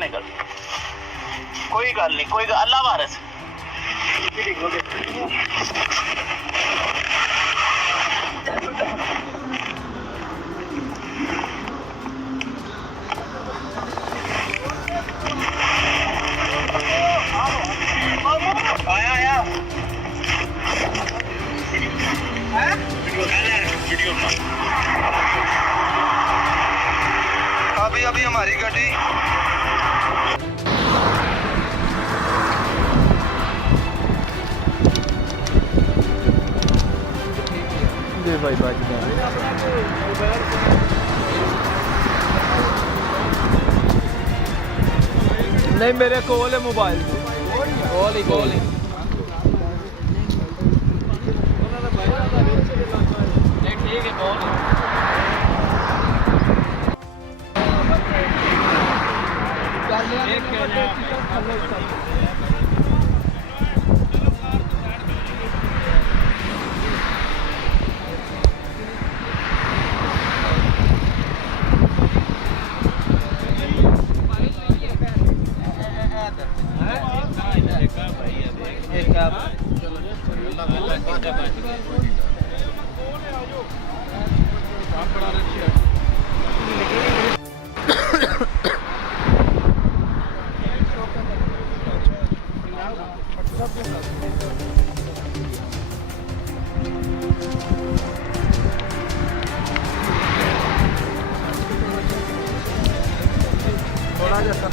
निकल। कोई गल नहीं, कोई अल्लाह वारस। आया आया वीडियो अभी हमारी गाड़ी भाई बाज नहीं मेरे कोल है मोबाइल कोल ही ठीक है कोल थोड़ा जैसा